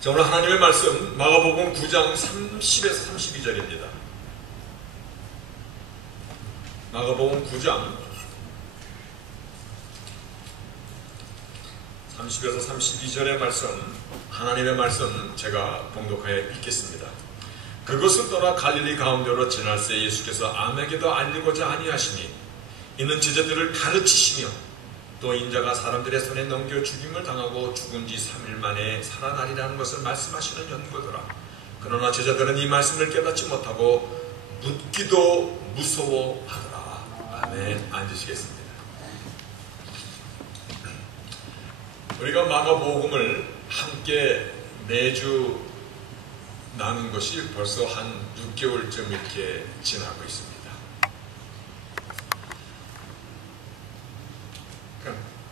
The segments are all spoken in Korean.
자, 오늘 하나님의 말씀 마가복음 9장 30에서 32절입니다. 마가복음 9장 30에서 32절의 말씀, 하나님의 말씀 제가 봉독하여 읽겠습니다. 그것을 떠나 갈릴리 가운데로 지날새 예수께서 아무에게도 알리고자 아니하시니 이는 제자들을 가르치시며 또 인자가 사람들의 손에 넘겨 죽임을 당하고 죽은 지 3일 만에 살아나리라는 것을 말씀하시는 연고더라. 그러나 제자들은 이 말씀을 깨닫지 못하고 묻기도 무서워하더라. 아멘. 앉으시겠습니다. 우리가 마가복음을 함께 매주 나눈 것이 벌써 한 6개월쯤 이렇게 지나고 있습니다.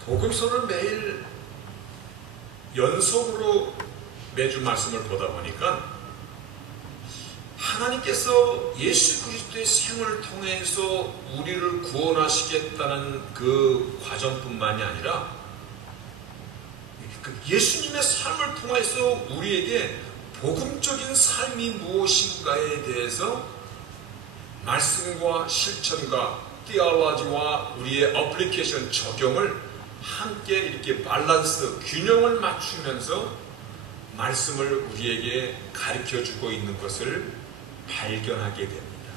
복음서를 매일 연속으로 매주 말씀을 보다 보니까 하나님께서 예수 그리스도의 생을 통해서 우리를 구원하시겠다는 그 과정뿐만이 아니라 예수님의 삶을 통해서 우리에게 복음적인 삶이 무엇인가에 대해서 말씀과 실천과 티올로지와 우리의 어플리케이션 적용을 함께 이렇게 밸런스, 균형을 맞추면서 말씀을 우리에게 가르쳐주고 있는 것을 발견하게 됩니다.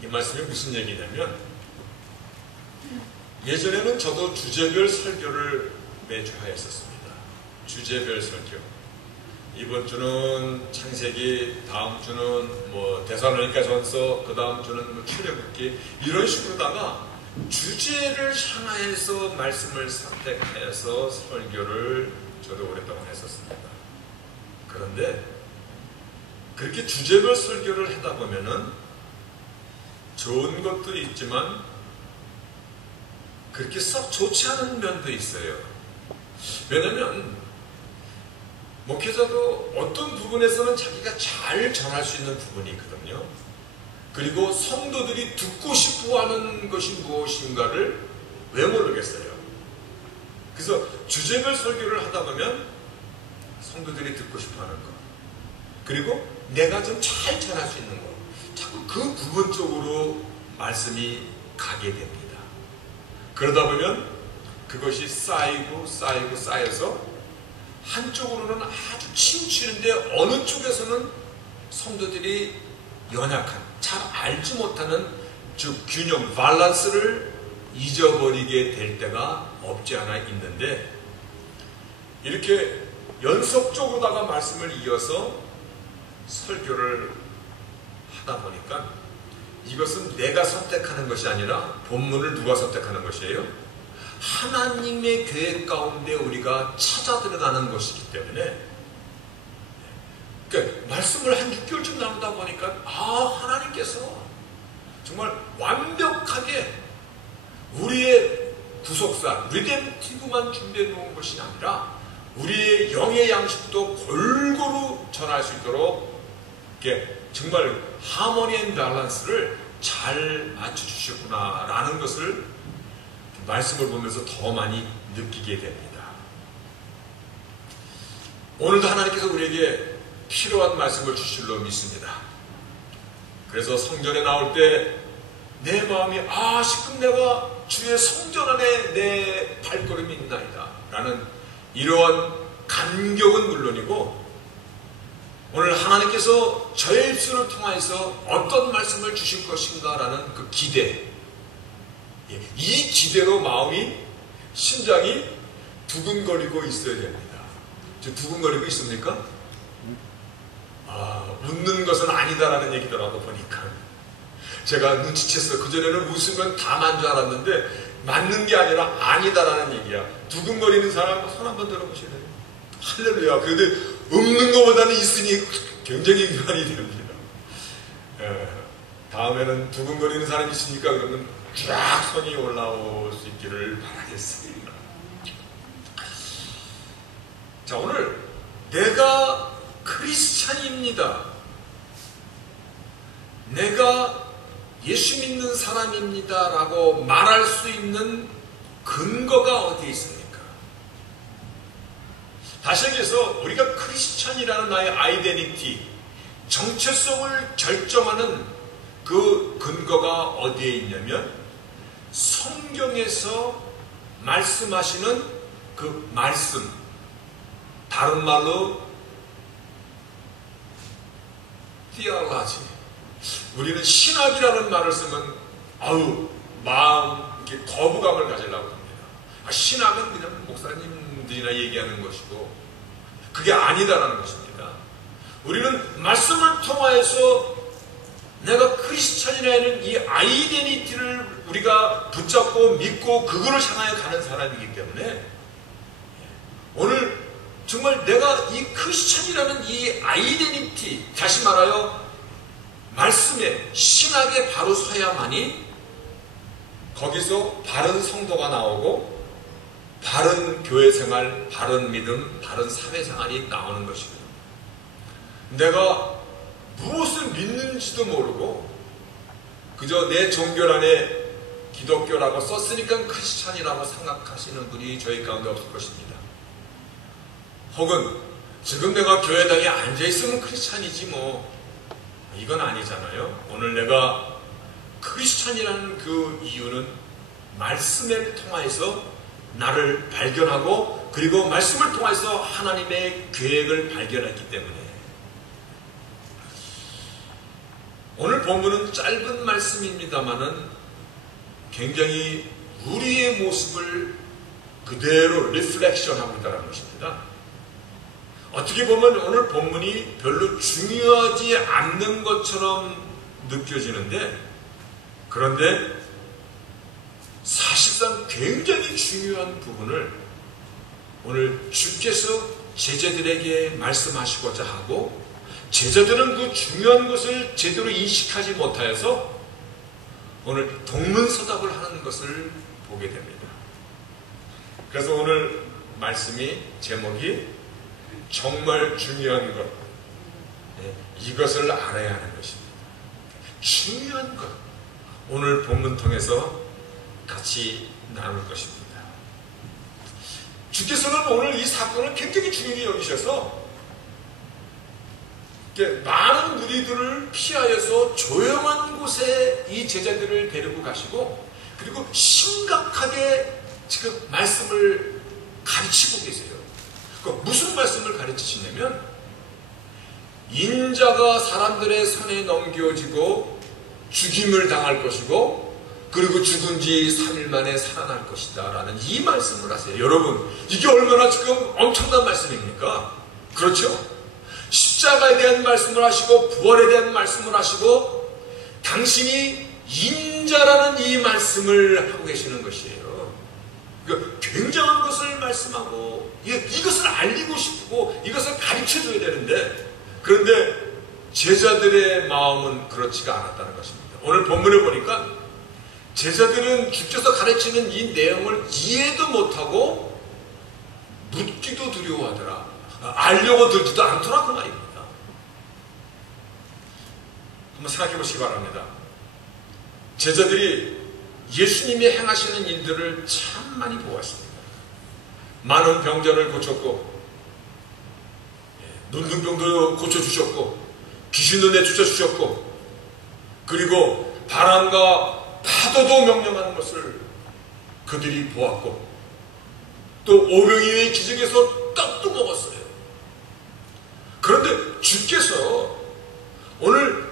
이 말씀이 무슨 얘기냐면 예전에는 저도 주제별 설교를 매주 하였었습니다. 주제별 설교. 이번 주는 창세기, 다음 주는 데살로니가전서, 그 다음 주는 출애굽기, 이런 식으로다가 주제를 향해서 말씀을 선택하여서 설교를 저도 오랫동안 했었습니다. 그런데 그렇게 주제별 설교를 하다 보면은 좋은 것도 있지만 그렇게 썩 좋지 않은 면도 있어요. 왜냐면 목회자도 어떤 부분에서는 자기가 잘 전할 수 있는 부분이 있거든요. 그리고 성도들이 듣고 싶어하는 것이 무엇인가를 왜 모르겠어요. 그래서 주제별 설교를 하다 보면 성도들이 듣고 싶어하는 것, 그리고 내가 좀 잘 전할 수 있는 것, 자꾸 그 부분 쪽으로 말씀이 가게 됩니다. 그러다 보면 그것이 쌓여서 한쪽으로는 아주 치우치는데 어느 쪽에서는 성도들이 연약한, 잘 알지 못하는 즉 균형, 밸런스를 잊어버리게 될 때가 없지 않아 있는데, 이렇게 연속적으로다가 말씀을 이어서 설교를 하다 보니까 이것은 내가 선택하는 것이 아니라 본문을 누가 선택하는 것이에요? 하나님의 계획 가운데 우리가 찾아 들어가는 것이기 때문에, 그러니까 말씀을 한 6개월쯤 나누다 보니까 하나님께서 정말 완벽하게 우리의 구속사, 리뎀티브만 준비해 놓은 것이 아니라 우리의 영의 양식도 골고루 전할 수 있도록 이렇게 정말 하모니 앤 밸런스를 잘 맞춰주셨구나라는 것을 말씀을 보면서 더 많이 느끼게 됩니다. 오늘도 하나님께서 우리에게 필요한 말씀을 주실로 믿습니다. 그래서 성전에 나올 때 내 마음이 지금 내가 주의 성전 안에 내 발걸음이 있나이다 라는 이러한 감격은 물론이고, 오늘 하나님께서 저의 입술을 통해서 어떤 말씀을 주실 것인가 라는 그 기대, 이 기대로 마음이, 심장이 두근거리고 있어야 됩니다. 저 두근거리고 있습니까? 웃는 것은 아니다라는 얘기더라고 보니까 제가 눈치챘어. 그전에는 웃으면 다만 줄 알았는데 맞는 게 아니라 아니다라는 얘기야. 두근거리는 사람 손 한번 들어보셔야 돼요. 할렐루야. 그런데 없는 것보다는 있으니 굉장히 위안이 됩니다. 다음에는 두근거리는 사람이 있으니까 그러면 쫙 손이 올라올 수 있기를 바라겠습니다. 자, 오늘 내가 크리스찬입니다, 내가 예수 믿는 사람입니다 라고 말할 수 있는 근거가 어디에 있습니까? 다시 얘기해서 우리가 크리스천이라는 나의 아이덴티티, 정체성을 결정하는 그 근거가 어디에 있냐면 성경에서 말씀하시는 그 말씀, 다른 말로 theology. 우리는 신학이라는 말을 쓰면 마음 이렇게 거부감을 가지려고 합니다. 신학은 그냥 목사님들이나 얘기하는 것이고 그게 아니다라는 것입니다. 우리는 말씀을 통하여서 내가 크리스천이라는 이 아이덴티티를 우리가 붙잡고 믿고 그거를 향하여 가는 사람이기 때문에 오늘 정말 내가 이 크리스천이라는 이 아이덴티티, 다시 말하여 말씀에 신학에 바로 서야만이 거기서 바른 성도가 나오고 바른 교회생활, 바른 믿음, 바른 사회생활이 나오는 것이거든요. 내가 무엇을 믿는지도 모르고 그저 내 종교란에 기독교라고 썼으니까 크리스찬이라고 생각하시는 분이 저희 가운데 없을 것입니다. 혹은 지금 내가 교회당에 앉아있으면 크리스찬이지 뭐 이건 아니잖아요. 오늘 내가 크리스찬이라는 그 이유는 말씀에 통하여서 나를 발견하고 그리고 말씀을 통해서 하나님의 계획을 발견했기 때문에 오늘 본문은 짧은 말씀입니다만은 굉장히 우리의 모습을 그대로 리플렉션하고 있다는 것입니다. 어떻게 보면 오늘 본문이 별로 중요하지 않는 것처럼 느껴지는데 그런데 사실상 굉장히 중요한 부분을 오늘 주께서 제자들에게 말씀하시고자 하고 제자들은 그 중요한 것을 제대로 인식하지 못하여서 오늘 동문서답을 하는 것을 보게 됩니다. 그래서 오늘 말씀이 제목이 정말 중요한 것, 이것을 알아야 하는 것입니다. 중요한 것, 오늘 본문 통해서 같이 나눌 것입니다. 주께서는 오늘 이 사건을 굉장히 중요히 여기셔서 많은 무리들을 피하여서 조용한 곳에 이 제자들을 데리고 가시고 그리고 심각하게 지금 말씀을 가르치고 계세요. 무슨 말씀을 가르치시냐면 인자가 사람들의 손에 넘겨지고 죽임을 당할 것이고 그리고 죽은 지 3일 만에 살아날 것이다 라는 이 말씀을 하세요. 여러분 이게 얼마나 지금 엄청난 말씀입니까? 그렇죠? 십자가에 대한 말씀을 하시고 부활에 대한 말씀을 하시고 당신이 인자라는 이 말씀을 하고 계시는 것이에요. 그러니까 굉장한 것을 말씀하고 이것을 알리고 싶고 이것을 가르쳐줘야 되는데 그런데 제자들의 마음은 그렇지가 않았다는 것입니다. 오늘 본문을 보니까 제자들은 주께서 가르치는 이 내용을 이해도 못하고 묻기도 두려워하더라. 알려고 들지도 않더라 그 말입니다. 한번 생각해 보시기 바랍니다. 제자들이 예수님이 행하시는 일들을 참 많이 보았습니다. 많은 병자를 고쳤고 눈등병도 고쳐주셨고 귀신도 내쫓아주셨고 그리고 바람과 파도도 명령하는 것을 그들이 보았고 또 오병이어의 기적에서 떡도 먹었어요. 그런데 주께서 오늘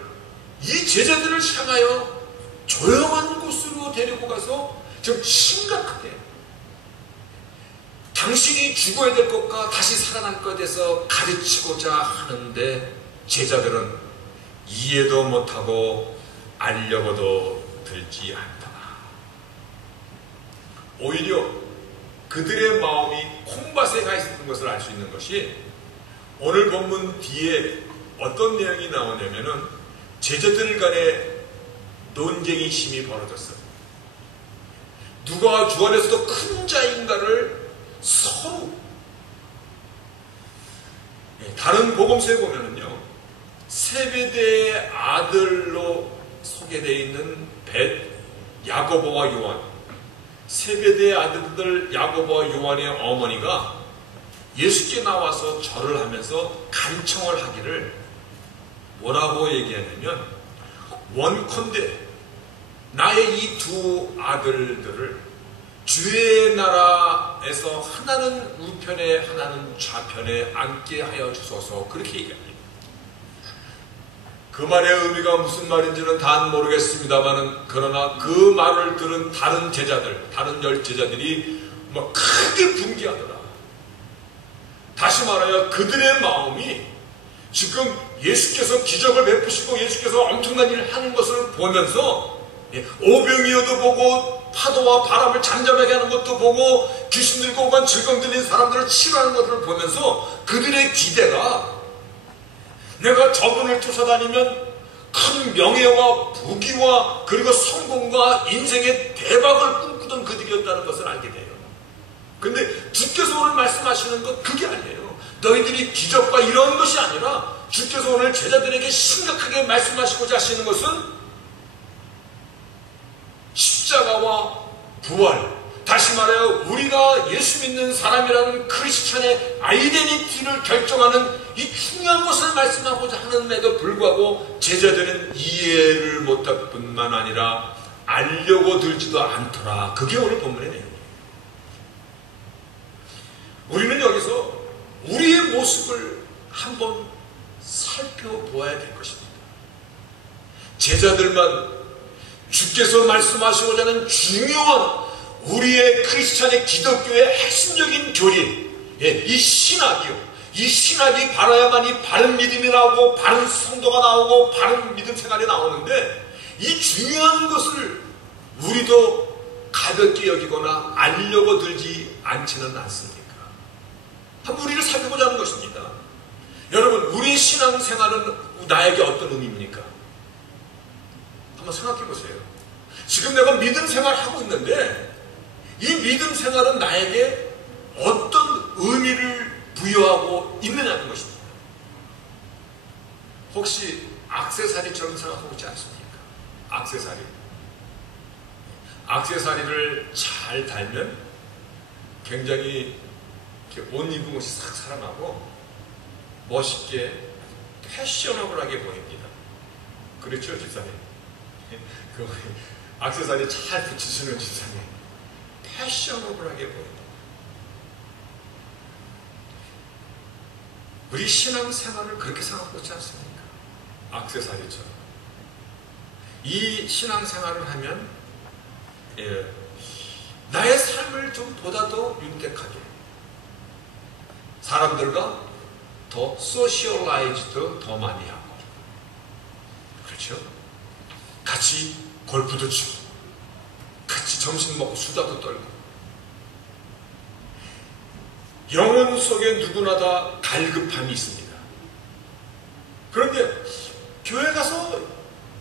이 제자들을 향하여 조용한 곳으로 데리고 가서 좀 심각하게 당신이 죽어야 될 것과 다시 살아날 것에 대해서 가르치고자 하는데 제자들은 이해도 못하고 알려고도 들지 않다. 오히려 그들의 마음이 콩밭에 가 있었던 것을 알 수 있는 것이 오늘 본문 뒤에 어떤 내용이 나오냐면은 제자들 간에 논쟁이 심히 벌어졌어요. 누가 주 안에서도 큰 자인가를 서로 다른 복음서에 보면은요 세베대의 아들로 소개되어 있는 야고보와 요한 세베대의 아들들 야고보와 요한의 어머니가 예수께 나와서 절을 하면서 간청을 하기를 뭐라고 얘기하냐면, 원컨대 나의 이 두 아들들을 주의 나라에서 하나는 우편에 하나는 좌편에 앉게 하여 주소서, 그렇게 얘기합니다. 그 말의 의미가 무슨 말인지는 다 모르겠습니다만은, 그러나 그 말을 들은 다른 제자들, 다른 10제자들이 막 크게 분개하더라. 다시 말하여 그들의 마음이 지금 예수께서 기적을 베푸시고 예수께서 엄청난 일을 하는 것을 보면서, 오병이어도 보고 파도와 바람을 잠잠하게 하는 것도 보고 귀신 들고 간 질병 들린 사람들을 치료하는 것을 보면서 그들의 기대가, 내가 저분을 쫓아다니면 큰 명예와 부귀와 그리고 성공과 인생의 대박을 꿈꾸던 그들이었다는 것을 알게 돼요. 근데 주께서 오늘 말씀하시는 것 그게 아니에요. 너희들이 기적과 이런 것이 아니라 주께서 오늘 제자들에게 심각하게 말씀하시고자 하시는 것은 십자가와 부활, 다시 말하여 우리가 예수 믿는 사람이라는 크리스찬의 아이덴티티를 결정하는 이 중요한 것을 말씀하고자 하는데도 불구하고 제자들은 이해를 못할 뿐만 아니라 알려고 들지도 않더라. 그게 오늘 본문의 내용이에요. 우리는 여기서 우리의 모습을 한번 살펴보아야 될 것입니다. 제자들만 주께서 말씀하시고자 하는 중요한 우리의 크리스찬의 기독교의 핵심적인 교리, 이 신학이요. 이 신학이 바라야만이 바른 믿음이 나오고 바른 성도가 나오고 바른 믿음 생활이 나오는데, 이 중요한 것을 우리도 가볍게 여기거나 알려고 들지 않지는 않습니까? 한번 우리를 살펴보자 하는 것입니다. 여러분, 우리 신앙생활은 나에게 어떤 의미입니까? 한번 생각해 보세요. 지금 내가 믿음 생활하고 있는데 이 믿음 생활은 나에게 어떤 의미를 부여하고 있느냐는 것입니다. 혹시 악세사리처럼 생각하고 있지 않습니까? 악세사리. 악세사리를 잘 달면 굉장히 이렇게 옷 입은 것이 싹 살아나고 멋있게 패셔너블하게 보입니다. 그렇죠, 집사님? 그 악세사리 잘 붙이시는 집사님, 패셔너블하게 보입니다. 우리 신앙생활을 그렇게 생각하고 있지 않습니까? 악세사리처럼. 이 신앙생활을 하면 나의 삶을 좀 보다 더 윤택하게, 사람들과 더 소시얼라이즈도 더 많이 하고, 그렇죠? 같이 골프도 치고 같이 점심 먹고 수다도 떨고, 영혼 속에 누구나 다 갈급함이 있습니다. 그런데 교회 가서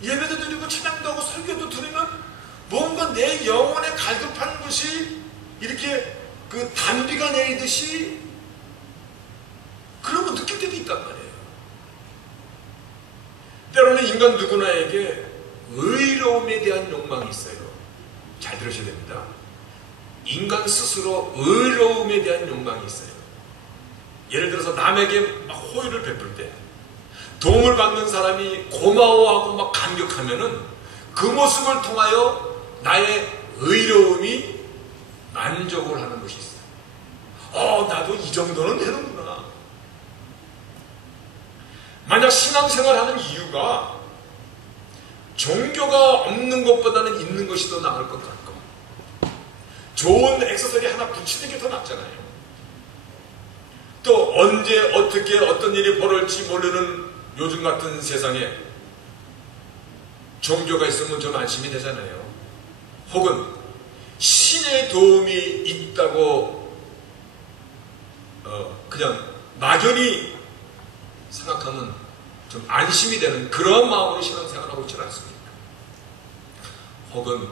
예배도 드리고 찬양도 하고 설교도 들으면 뭔가 내 영혼에 갈급한 것이 이렇게 그 단비가 내리듯이 그런 거 느낄 때도 있단 말이에요. 때로는 인간 누구나에게 의로움에 대한 욕망이 있어요. 잘 들으셔야 됩니다. 인간 스스로 의로움에 대한 욕망이 있어요. 예를 들어서 남에게 막 호의를 베풀 때, 도움을 받는 사람이 고마워하고 막 감격하면은 그 모습을 통하여 나의 의로움이 만족을 하는 것이 있어요. 나도 이 정도는 되는구나. 만약 신앙생활 하는 이유가 종교가 없는 것보다는 있는 것이 더 나을 것 같고, 좋은 액세서리 하나 붙이는 게 더 낫잖아요. 또 언제 어떻게 어떤 일이 벌어질지 모르는 요즘 같은 세상에 종교가 있으면 좀 안심이 되잖아요. 혹은 신의 도움이 있다고 그냥 막연히 생각하면 좀 안심이 되는 그런 마음으로 신앙생활하고 있지는 않습니까? 혹은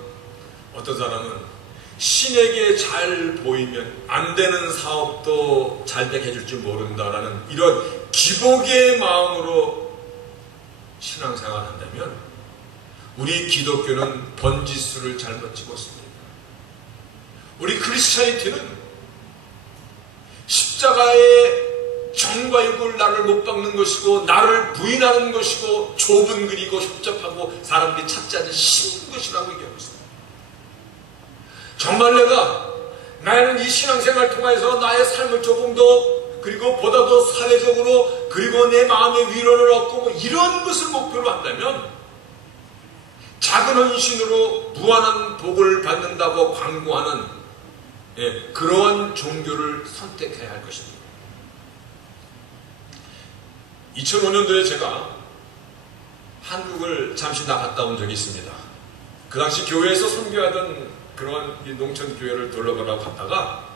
어떤 사람은 신에게 잘 보이면 안 되는 사업도 잘 되게 해줄 줄 모른다라는 이런 기복의 마음으로 신앙생활을 한다면 우리 기독교는 번지수를 잘못 찍었습니다. 우리 크리스찬이티는 십자가의 육과 육을 나를 못 박는 것이고 나를 부인하는 것이고 좁은 그리고 협잡하고 사람들이 찾지 않는 힘든 것이라고 얘기하고 있습니다. 정말 나는 이 신앙생활 통해서 나의 삶을 조금 더 그리고 보다 더 사회적으로 그리고 내 마음의 위로를 얻고 이런 것을 목표로 한다면 작은 헌신으로 무한한 복을 받는다고 광고하는 그러한 종교를 선택해야 할 것입니다. 2005년도에 제가 한국을 잠시 나갔다 온 적이 있습니다. 그 당시 교회에서 선교하던 그러한 농촌 교회를 돌아보라고 갔다가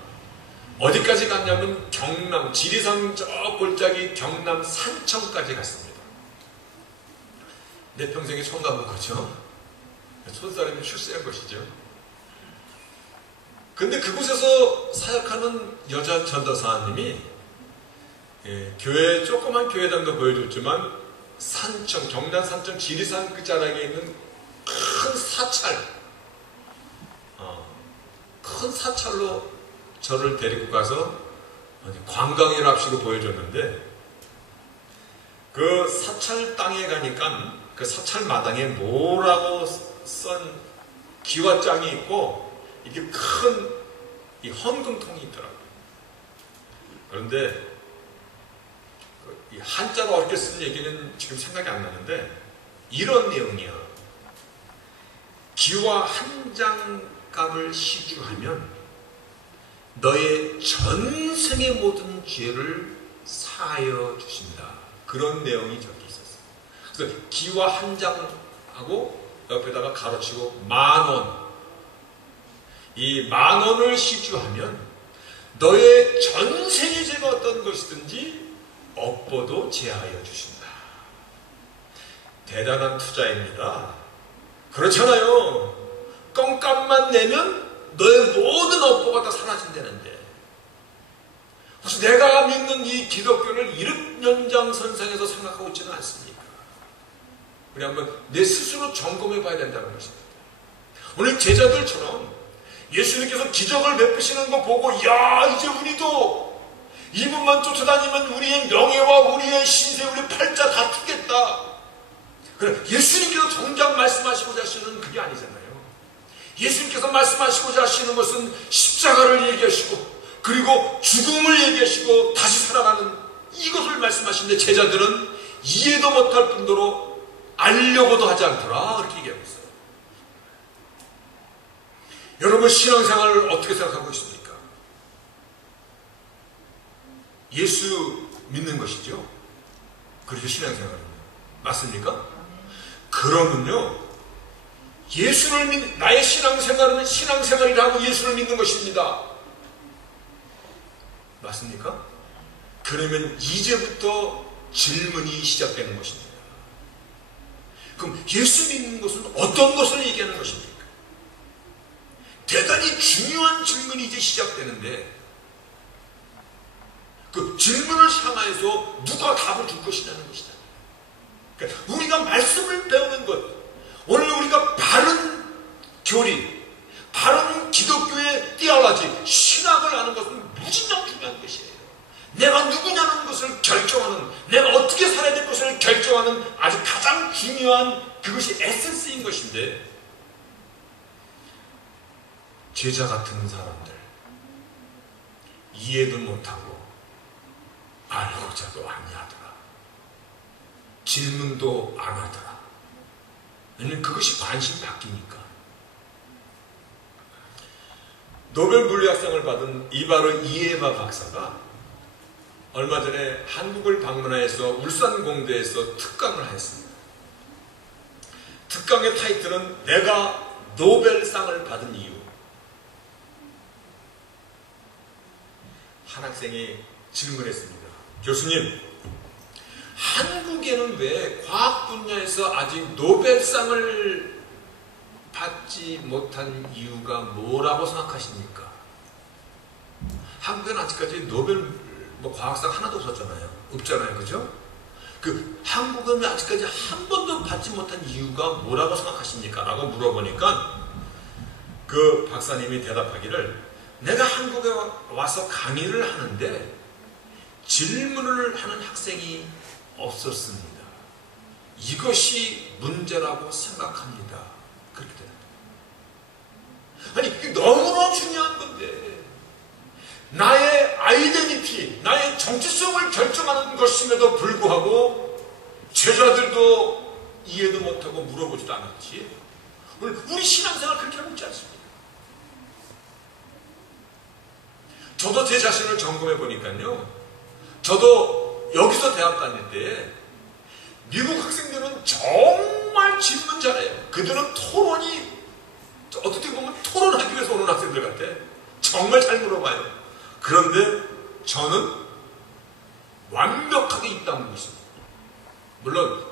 어디까지 갔냐면 경남 지리산 저 골짜기 경남 산청까지 갔습니다. 내 평생에 처음 가본 거죠. 손사람이 출세한 것이죠. 근데 그곳에서 사역하는 여자 전도사님이 교회 조그만 교회당도 보여줬지만 산청 경남 산청 지리산 그 자락에 있는 큰 사찰로 저를 데리고 가서 관광이라 합시고 보여줬는데 그 사찰 땅에 가니까 그 사찰 마당에 뭐라고 썬 기와장이 있고 이게 큰 이 헌금통이 있더라고요. 그런데 이 한자로 어렵게 쓴 얘기는 지금 생각이 안 나는데 이런 내용이야. 기와 한 장값을 시주하면 너의 전생의 모든 죄를 사하여 주신다. 그런 내용이 적혀 있었어요. 그래서 기와 한 장하고 옆에다가 가로치고 10,000원. 이 10,000원을 시주하면 너의 전생의 죄가 어떤 것이든지 업보도 제하여 주신다. 대단한 투자입니다. 그렇잖아요. 껌값만 내면 너의 모든 업보가 다 사라진다는데 혹시 내가 믿는 이 기독교를 이런 연장선상에서 생각하고 있지는 않습니까? 우리 한번 내 스스로 점검해 봐야 된다는 것입니다. 오늘 제자들처럼 예수님께서 기적을 베푸시는 거 보고 야 이제 우리도 이분만 쫓아다니면 우리의 명예와 우리의 신세 우리 팔자 다 트겠다. 그래 예수님께서 정작 말씀하시고자 하시는 그게 아니잖아요. 예수님께서 말씀하시고자 하시는 것은 십자가를 얘기하시고 그리고 죽음을 얘기하시고 다시 살아가는 이것을 말씀하시는데 제자들은 이해도 못할 뿐더러 알려고도 하지 않더라 그렇게 얘기하고 있어요. 여러분 신앙생활을 어떻게 생각하고 있습니까? 예수 믿는 것이죠. 그렇게 신앙생활은 맞습니까? 그러면요 예수를 믿는 나의 신앙생활은 신앙생활이라고 예수를 믿는 것입니다. 맞습니까? 그러면 이제부터 질문이 시작되는 것입니다. 그럼 예수 믿는 것은 어떤 것을 얘기하는 것입니까? 대단히 중요한 질문이 이제 시작되는데 그 질문을 향하여서 누가 답을 줄 것이냐는 것이다. 그러니까 우리가 말씀을 배우는 것 오늘 우리가 바른 교리 바른 기독교의 띠알라지 신학을 아는 것은 무진장 중요한 것이에요. 내가 누구냐는 것을 결정하는 내가 어떻게 살아야 될 것을 결정하는 아주 가장 중요한 그것이 에센스인 것인데 제자 같은 사람들 이해도 못하고 알고자도 아니하더라. 질문도 안 하더라. 왜냐면 그것이 관심 바뀌니까. 노벨 물리학상을 받은 이바르 이에바 박사가 얼마 전에 한국을 방문해서 울산공대에서 특강을 했습니다. 특강의 타이틀은 내가 노벨상을 받은 이유. 한 학생이 질문했습니다. 교수님, 한국에는 왜 과학 분야에서 아직 노벨상을 받지 못한 이유가 뭐라고 생각하십니까? 한국에는 아직까지 노벨 과학상 하나도 없잖아요. 그죠? 그 한국은 아직까지 한 번도 받지 못한 이유가 뭐라고 생각하십니까? 라고 물어보니까 그 박사님이 대답하기를 내가 한국에 와서 강의를 하는데 질문을 하는 학생이 없었습니다. 이것이 문제라고 생각합니다. 그렇게 됩니다. 아니, 이게 너무나 중요한 건데, 나의 아이덴티티, 나의 정체성을 결정하는 것임에도 불구하고 제자들도 이해도 못하고 물어보지도 않았지. 우리 신앙생활 그렇게 하고 있지 않습니까? 저도 제 자신을 점검해 보니까요, 저도 여기서 대학 다닐 때 미국 학생들은 정말 질문 잘해요. 그들은 토론이, 어떻게 보면 토론하기 위해서 오는 학생들 같아. 정말 잘 물어봐요. 그런데 저는 완벽하게 입 다물고 있습니다. 물론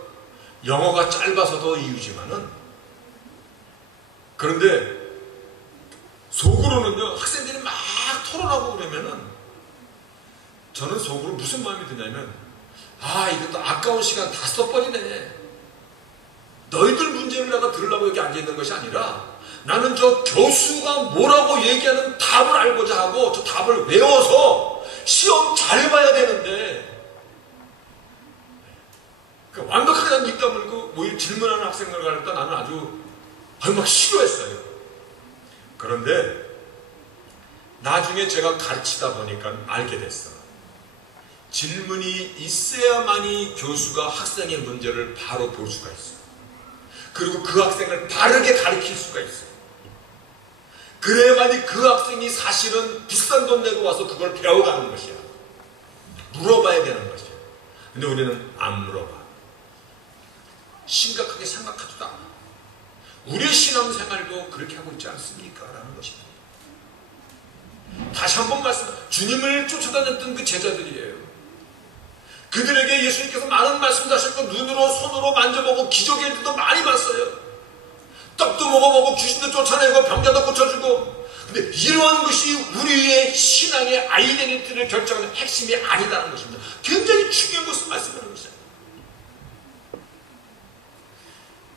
영어가 짧아서도 이유지만은, 그런데 속으로는요, 학생들이 막 토론하고 그러면은 저는 속으로 무슨 마음이 드냐면, 아, 이것도 아까운 시간 다 써버리네. 너희들 문제를 내가 들으려고 여기 앉아있는 것이 아니라 나는 저 교수가 뭐라고 얘기하는 답을 알고자 하고 저 답을 외워서 시험 잘 봐야 되는데, 완벽하게 난 입 다물고 뭐 질문하는 학생들 갈 때 나는 아주 막 싫어했어요. 그런데 나중에 제가 가르치다 보니까 알게 됐어. 질문이 있어야만이 교수가 학생의 문제를 바로 볼 수가 있어. 그리고 그 학생을 바르게 가르칠 수가 있어. 그래야만이 그 학생이 사실은 비싼 돈 내고 와서 그걸 배워가는 것이야. 물어봐야 되는 것이야. 근데 우리는 안 물어봐. 심각하게 생각하지도 않아. 우리의 신앙생활도 그렇게 하고 있지 않습니까? 라는 것입니다. 다시 한번 주님을 쫓아다녔던 그 제자들이에요. 그들에게 예수님께서 많은 말씀도 하셨고, 눈으로 손으로 만져보고 기적의 일들도 많이 봤어요. 떡도 먹어보고 귀신도 쫓아내고 병자도 고쳐주고. 근데 이러한 것이 우리의 신앙의 아이덴티티를 결정하는 핵심이 아니다는 것입니다. 굉장히 중요한 것을 말씀하는 것이죠.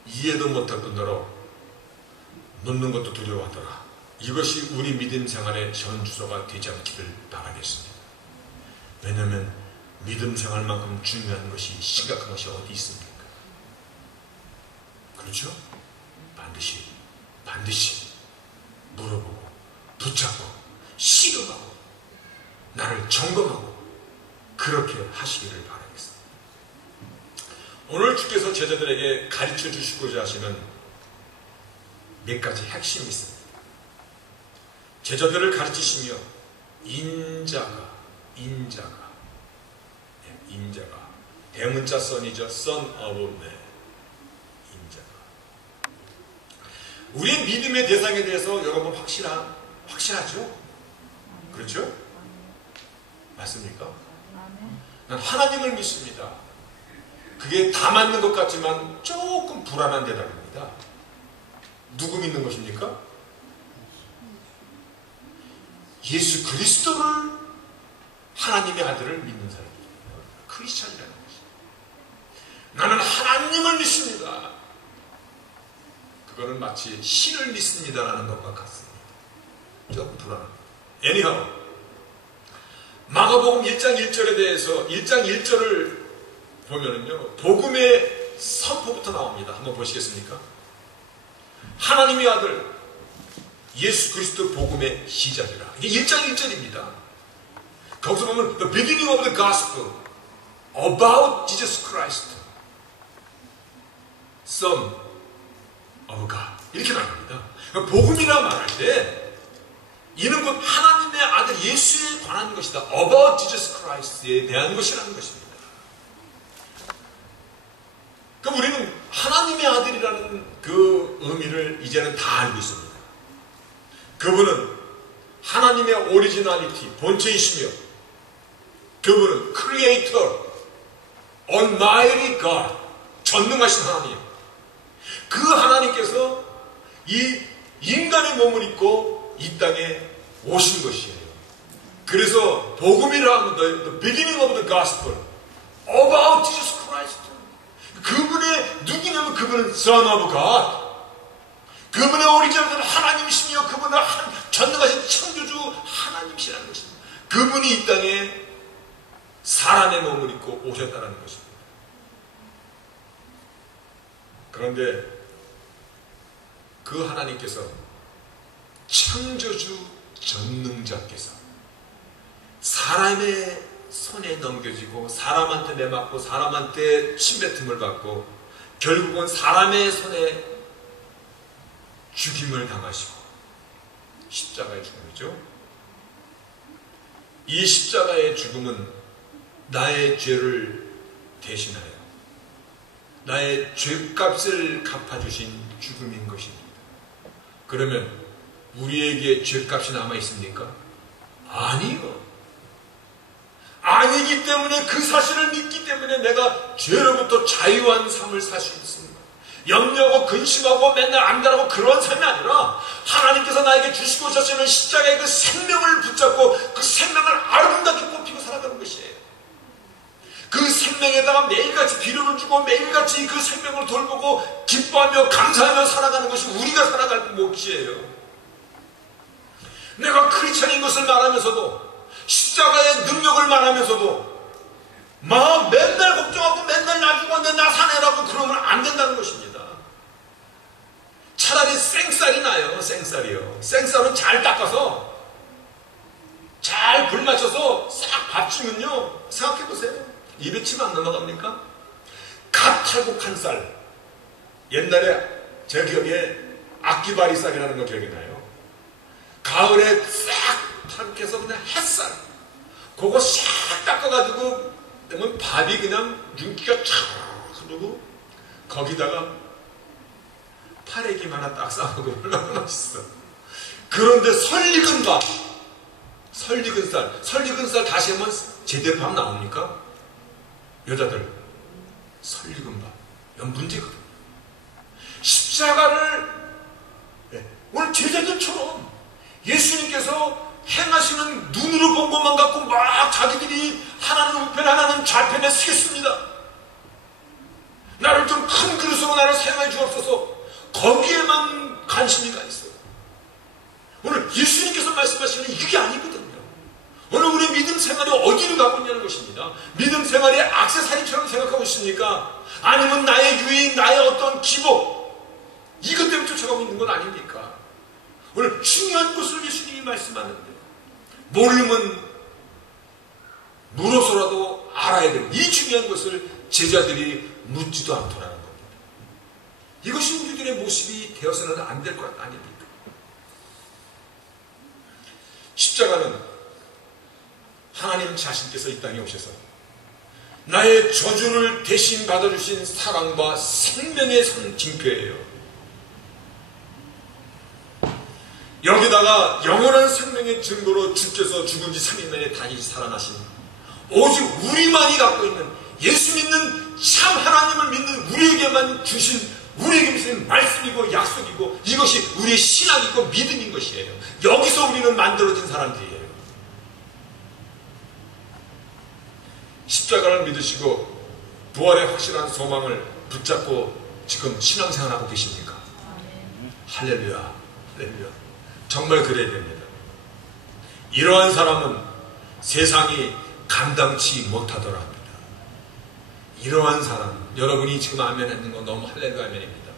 이해도 못할 뿐더러 묻는 것도 두려워하더라. 이것이 우리 믿음 생활의 전주소가 되지 않기를 바라겠습니다. 왜냐하면 믿음 생활만큼 중요한 것이, 심각한 것이 어디 있습니까? 그렇죠? 반드시 물어보고 붙잡고 씨름하고 나를 점검하고 그렇게 하시기를 바라겠습니다. 오늘 주께서 제자들에게 가르쳐 주시고자 하시는 몇 가지 핵심이 있습니다. 제자들을 가르치시며 인자가 대문자 son이죠. son of man. 인자가. 우리의 믿음의 대상에 대해서 여러분 확실하죠? 그렇죠? 맞습니까? 난 하나님을 믿습니다. 그게 다 맞는 것 같지만 조금 불안한 대답입니다. 누구 믿는 것입니까? 예수 그리스도를, 하나님의 아들을 믿는 사람입니다. 크리스찬이라는 것입니다. 나는 하나님을 믿습니다. 그거는 마치 신을 믿습니다라는 것과 같습니다. 조금 불안합니다. anyhow, 마가복음 1장 1절에 대해서 1장 1절을 보면은요, 복음의 선포부터 나옵니다. 한번 보시겠습니까? 하나님의 아들 예수 그리스도 복음의 시작이라. 이게 1장 1절입니다. 거기서 보면 the beginning of the gospel about Jesus Christ, Son of God, 이렇게 나옵니다. 복음이라 말할 때 이는 곧 하나님의 아들 예수에 관한 것이다. about Jesus Christ에 대한 것이라는 것입니다. 그럼 우리는 하나님의 아들이라는 그 의미를 이제는 다 알고 있습니다. 그분은 하나님의 오리지널리티, 본체이시며, 그분은 크리에이터, Almighty God, 전능하신 하나님. 그 하나님께서 이 인간의 몸을 입고 이 땅에 오신 것이에요. 그래서 복음이라 하면 the beginning of the gospel about Jesus Christ. 그분의 누구냐면 그분은 Son of God. 그분의 오리지널은 하나님이시며 그분은 전능하신 창조주 하나님이시라는 것입니다. 그분이 이 땅에 오셨다는 것입니다. 그런데 그 하나님께서, 창조주 전능자께서 사람의 손에 넘겨지고 사람한테 내맞고 사람한테 침뱉음을 받고 결국은 사람의 손에 죽임을 당하시고 십자가의 죽음이죠. 이 십자가의 죽음은 나의 죄를 대신하여 나의 죄값을 갚아주신 죽음인 것입니다. 그러면 우리에게 죄값이 남아있습니까? 아니요. 아니기 때문에, 그 사실을 믿기 때문에 내가 죄로부터 자유한 삶을 살 수 있습니다. 염려하고 근심하고 맨날 안달하고 그런 삶이 아니라 하나님께서 나에게 주시고 자시는 십자가의 그 생명을 붙잡고 그 생명을 아름답게 뽑히고 살아가는 것이에요. 그 생명에다가 매일같이 비료를 주고 매일같이 그 생명을 돌보고 기뻐하며 감사하며 살아가는 것이 우리가 살아갈 몫이에요. 내가 크리스찬인 것을 말하면서도, 십자가의 능력을 말하면서도 막 맨날 걱정하고 맨날 나 죽었네 나 사내라고 그러면 안 된다는 것입니다. 차라리 생쌀이 나요. 생쌀이요. 생쌀은 잘 닦아서 잘 불 맞춰서 싹 밥 주면요, 생각해보세요. 입에 침 안 넘어갑니까? 갓 탈곡한 쌀, 옛날에 제 기억에 악기바리쌀이라는 거 기억이 나요. 가을에 싹 탈곡해서 그냥 햇살, 그거 싹 닦아가지고 그러면 밥이 그냥 윤기가 촥 흐르고 거기다가 파래김 하나 딱 싸먹으면 얼마나 맛있어. 그런데 설익은 밥, 설익은 쌀 다시 하면 제대로 밥 나옵니까? 여자들 설익은 밥, 이건 문제거든요. 십자가를 오늘 제자들처럼 예수님께서 행하시는 눈으로 본 것만 갖고 막 자기들이 하나는 우편 하나는 좌편에 쓰겠습니다. 나를 좀 큰 그릇으로 나를 사용해 주옵소서. 거기에만 관심이 가 있어요. 오늘 예수님께서 말씀하시는 이게 아니거든요. 오늘 우리 믿음 생활이 어디로 가고 있냐는 것입니다. 믿음 생활이 액세서리처럼 생각하고 있습니까? 아니면 나의 유익, 나의 어떤 기복, 이것 때문에 쫓아가고 있는 건 아닙니까? 오늘 중요한 것을 예수님이 말씀하는데 모르면 물어서라도 알아야 되는 이 중요한 것을 제자들이 묻지도 않더라는 겁니다. 이것이 우리들의 모습이 되어서는 안 될 것 아닙니까? 십자가는 하나님 자신께서 이 땅에 오셔서 나의 저주를 대신 받아주신 사랑과 생명의 징표예요. 여기다가 영원한 생명의 증거로 주께서 죽은 지 3일 만에 다시 살아나신, 오직 우리만이 갖고 있는, 예수 믿는 참 하나님을 믿는 우리에게만 주신, 우리에게 무슨 말씀이고 약속이고 이것이 우리의 신앙이고 믿음인 것이에요. 여기서 우리는 만들어진 사람들이에요. 십자가를 믿으시고 부활의 확실한 소망을 붙잡고 지금 신앙생활하고 계십니까? 할렐루야, 할렐루야. 정말 그래야 됩니다. 이러한 사람은 세상이 감당치 못하더라 합니다. 이러한 사람, 여러분이 지금 아멘 했는 거 너무 할렐루야 아멘입니다.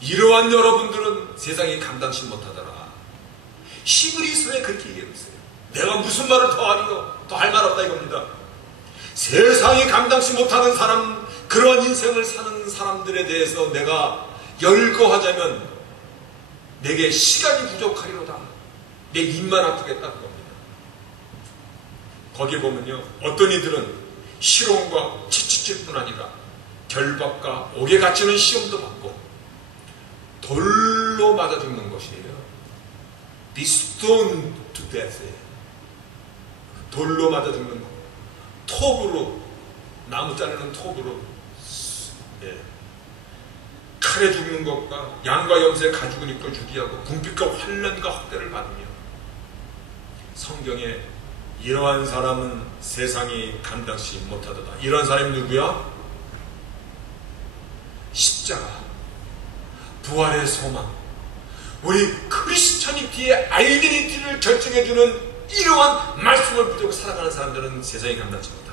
이러한 여러분들은 세상이 감당치 못하더라. 히브리서에 그렇게 얘기하고 있어요. 내가 무슨 말을 더 하리요? 더 할 말 없다 이겁니다. 세상이 감당치 못하는 사람, 그런 인생을 사는 사람들에 대해서 내가 열거하자면 내게 시간이 부족하리로다. 내 입만 아프겠다는 겁니다. 거기에 보면요, 어떤 이들은 실온과 채찍질뿐 아니라 결박과 옥에 갇히는 시험도 받고 돌로 맞아 죽는 것이에요. Be stoned to death. 돌로 맞아 죽는 것. 톱으로, 나무 자르는 톱으로, 칼에 죽는 것과 양과 염소의 가죽을 입고 죽이하고 궁핍과 환난과 학대를 받으며, 성경에 이러한 사람은 세상이 감당치 못하도다. 이러한 사람이 누구야? 십자가, 부활의 소망, 우리 크리스천이티의 아이덴티티를 결정해주는 이러한 말씀을 붙들고 살아가는 사람들은 세상이 감당치 못하도다.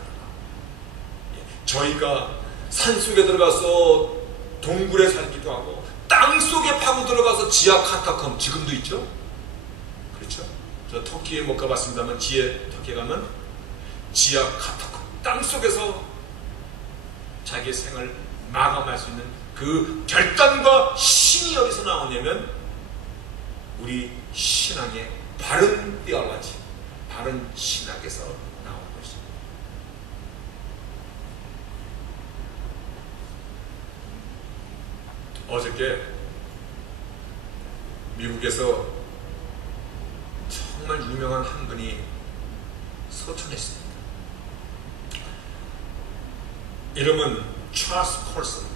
저희가 산속에 들어가서 동굴에 살기도 하고 땅속에 파고 들어가서 지하 카타콤 지금도 있죠? 그렇죠? 저 터키에 못 가봤습니다만 터키에 가면 지하 카타콤 땅속에서 자기의 생을 마감할 수 있는 그 결단과 신이 어디서 나오냐면 우리 신앙의 바른 theology, 바른 신학에서 나오는 것입니다. 어저께 미국에서 정말 유명한 한 분이 소천했습니다. 이름은 찰스 콜슨.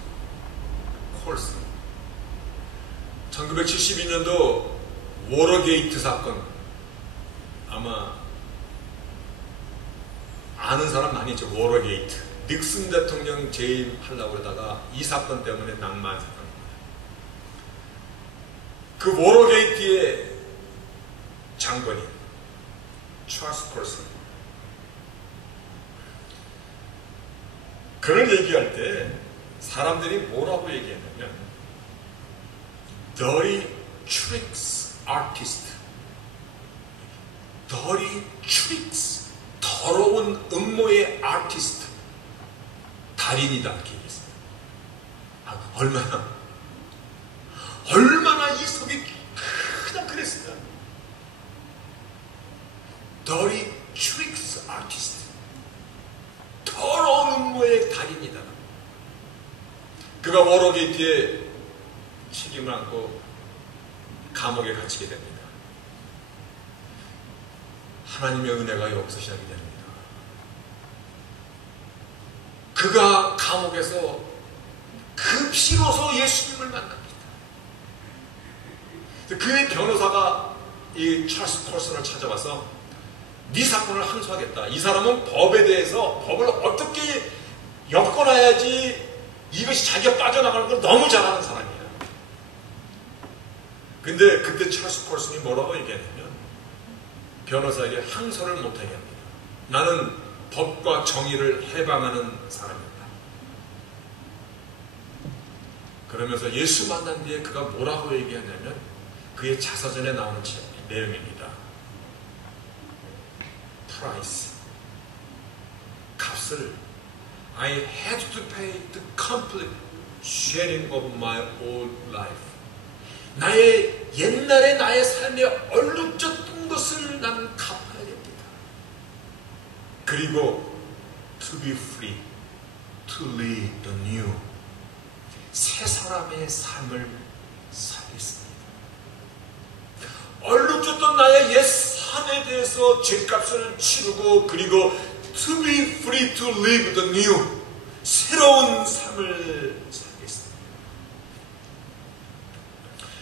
1972년도 워터게이트 사건, 아마 아는 사람 많이 있죠. 워터게이트. 닉슨 대통령 재임하려고 그러다가 이 사건 때문에 낙마한 사건입니다. 그 워터게이트의 장관인 찰스 콜슨, 그런 얘기할 때 사람들이 뭐라고 얘기했냐면 dirty tricks artist, dirty tricks, 더러운 음모의 아티스트, 달인이다 이렇게 얘기했습니다. 얼마나 이 속이 그냥 그랬습니다. dirty tricks artist, 더러운 음모의 달인이다. 그가 워터게이트에 책임을 안고 감옥에 갇히게 됩니다. 하나님의 은혜가 여기서 시작이 됩니다. 그가 감옥에서 그 피로서 예수님을 만납니다. 그의 변호사가 이 찰스 콜슨을 찾아와서 네 사건을 항소하겠다. 이 사람은 법에 대해서 법을 어떻게 엮어놔야지 이것이 자기가 빠져나가는 걸 너무 잘하는 사람이야. 근데 그때 찰스 콜슨이 뭐라고 얘기했냐면 변호사에게 항소를 못하게 합니다. 나는 법과 정의를 해방하는 사람이다. 그러면서 예수 만난 뒤에 그가 뭐라고 얘기하냐면 그의 자서전에 나오는 내용입니다. price, 값을 I had to pay the complete sharing of my old life. 나의 옛날에 나의 삶에 얼룩졌던 것을 나는 갚아야 됩니다. 그리고 to be free, to live the new, 새 사람의 삶을 살겠습니다. 얼룩졌던 나의 옛 삶에 대해서 죄값을 치르고 그리고 to be free to live the new, 새로운 삶을 살겠습니다.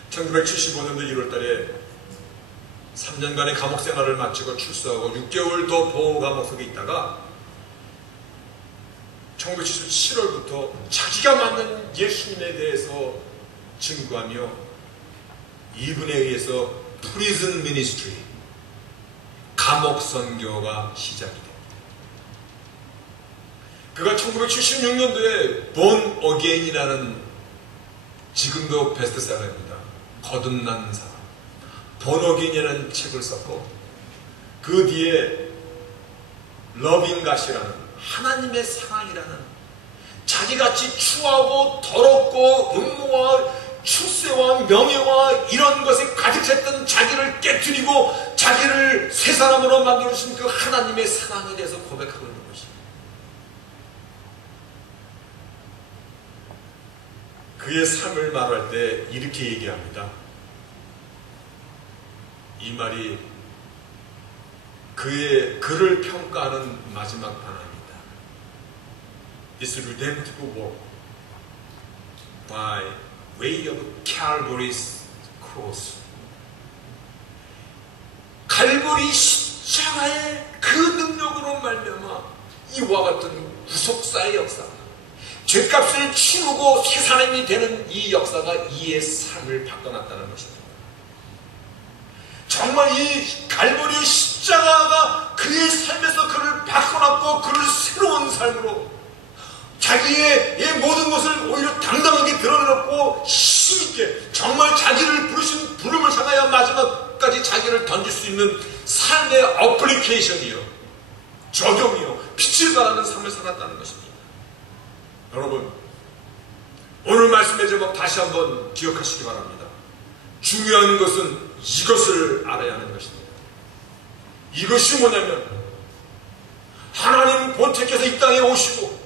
1975년도 1월달에 3년간의 감옥 생활을 마치고 출소하고 6개월 더 보호 감옥 속에 있다가 1977월부터 자기가 만난 예수님에 대해서 증거하며 이분에 의해서 프리즌 미니스트리, 감옥 선교가 시작이 됩니다. 그가 1976년도에 본 어게인이라는 지금도 베스트셀러입니다. 거듭난 사람, 본 어게인이라는 책을 썼고 그 뒤에 러빙갓이라는 하나님의 사랑이라는 자기같이 추하고 더럽고 음모와 출세와 명예와 이런 것에 가득 찼던 자기를 깨뜨리고 자기를 새 사람으로 만들어주신 그 하나님의 사랑에 대해서 고백하고 있는 것입니다. 그의 삶을 말할 때 이렇게 얘기합니다. 이 말이 그를 평가하는 마지막 단어입니다. This redemptive work by way of Calvary's cross. 갈보리 십자가의 그 능력으로 말미암아 이와 같은 구속사의 역사, 죄값을 치르고 새 사람이 되는 이 역사가 이의 삶을 바꿔놨다는 것입니다. 정말 이 갈보리 십자가가 그의 삶에서 그를 바꿔놨고 그를 새로운 삶으로 자기의 이 모든 것을 오히려 당당하게 드러내놓고 힘있게 정말 자기를 부르신 부름을 향하여 마지막까지 자기를 던질 수 있는 삶의 어플리케이션이요, 적용이요, 빛을 발하는 삶을 살았다는 것입니다. 여러분, 오늘 말씀의 제목 다시 한번 기억하시기 바랍니다. 중요한 것은 이것을 알아야 하는 것입니다. 이것이 뭐냐면, 하나님 본태께서 이 땅에 오시고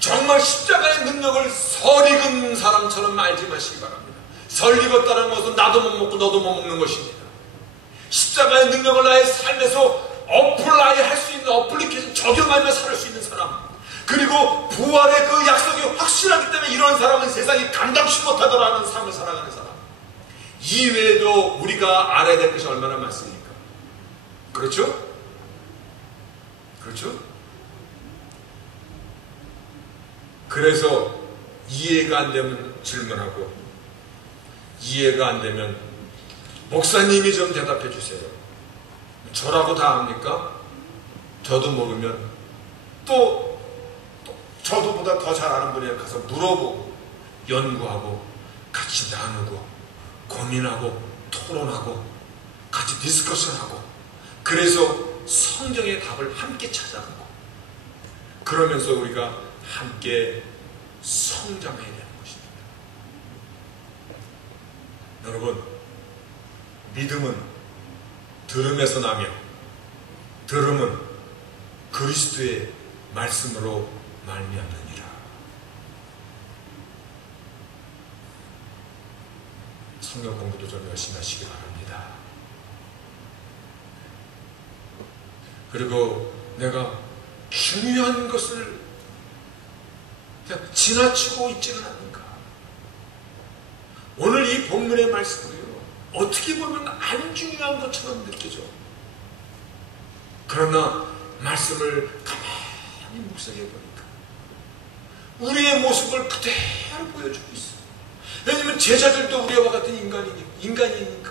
정말 십자가의 능력을 설익은 사람처럼 알지 마시기 바랍니다. 설익었다는 것은 나도 못 먹고 너도 못 먹는 것입니다. 십자가의 능력을 나의 삶에서 어플라이 할 수 있는, 어플리케이션 적용하며 살 수 있는 사람, 그리고 부활의 그 약속이 확실하기 때문에 이런 사람은 세상이 감당치 못하더라는 삶을 살아가는 사람, 이외에도 우리가 알아야 될 것이 얼마나 많습니까? 그렇죠? 그렇죠? 그래서 이해가 안 되면 질문하고, 이해가 안 되면 목사님이 좀 대답해 주세요. 저라고 다 합니까? 저도 모르면 또 저도보다 더 잘 아는 분에게 가서 물어보고 연구하고 같이 나누고 고민하고 토론하고 같이 디스커션하고, 그래서 성경의 답을 함께 찾아가고, 그러면서 우리가 함께 성장해야 되는 것입니다. 여러분, 믿음은 들음에서 나며 들음은 그리스도의 말씀으로 말미암느니라. 성경 공부도 좀 열심히 하시기 바랍니다. 그리고 내가 중요한 것을 그냥 지나치고 있지는 않는가. 오늘 이 본문의 말씀을요, 어떻게 보면 안 중요한 것처럼 느껴져. 그러나 말씀을 가만히 묵상해 보니까 우리의 모습을 그대로 보여주고 있어. 왜냐하면 제자들도 우리와 같은 인간이니까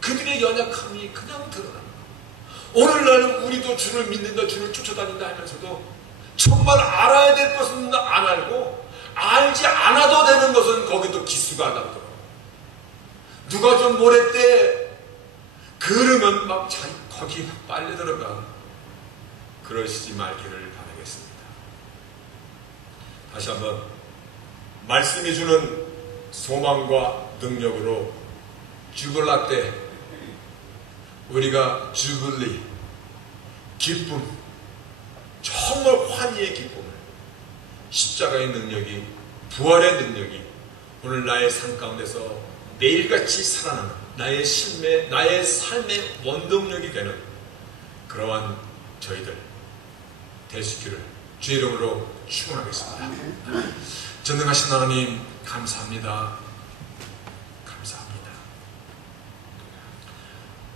그들의 연약함이 그냥 드러납니다. 오늘날은 우리도 주를 믿는다, 주를 쫓아다닌다 하면서도 정말 알아야 될 것은 안 알고, 알지 않아도 되는 것은 거기도 기수가 안 나오더라고요. 누가 좀 모랬대 그러면 막 거기 빨려 들어가. 그러시지 말기를 바라겠습니다. 다시 한번 말씀이 주는 소망과 능력으로 주블라 때 우리가 주블리, 기쁨, 정말 환희의 기쁨을, 십자가의 능력이, 부활의 능력이 오늘 나의 삶 가운데서 매일같이 살아나는 나의 삶의 원동력이 되는 그러한 저희들 되시기를 주의 이름으로 축원하겠습니다. 전능하신 하나님, 감사합니다. 감사합니다.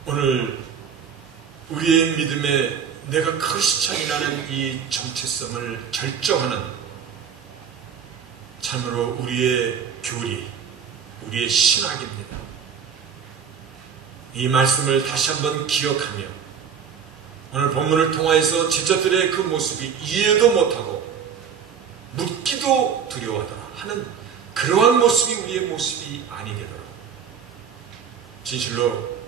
오늘 우리의 믿음에 내가 크리스찬이라는 이 정체성을 결정하는 참으로 우리의 교리, 우리의 신학입니다. 이 말씀을 다시 한번 기억하며 오늘 본문을 통하여서 제자들의 그 모습이 이해도 못하고 묻기도 두려워하더라 하는 그러한 모습이 우리의 모습이 아니되도록 진실로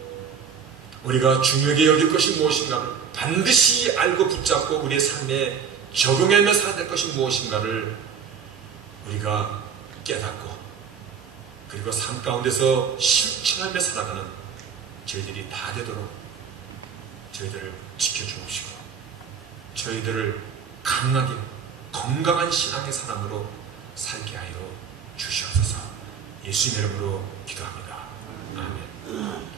우리가 중요하게 여길 것이 무엇인가를 반드시 알고 붙잡고 우리의 삶에 적용하며 살아야 될 것이 무엇인가를 우리가 깨닫고, 그리고 삶 가운데서 실천하며 살아가는 저희들이 다 되도록 저희들을 지켜주옵시고, 저희들을 강하게 건강한 신앙의 사람으로 살게 하여 주시옵소서. 예수님의 이름으로 기도합니다. 아멘.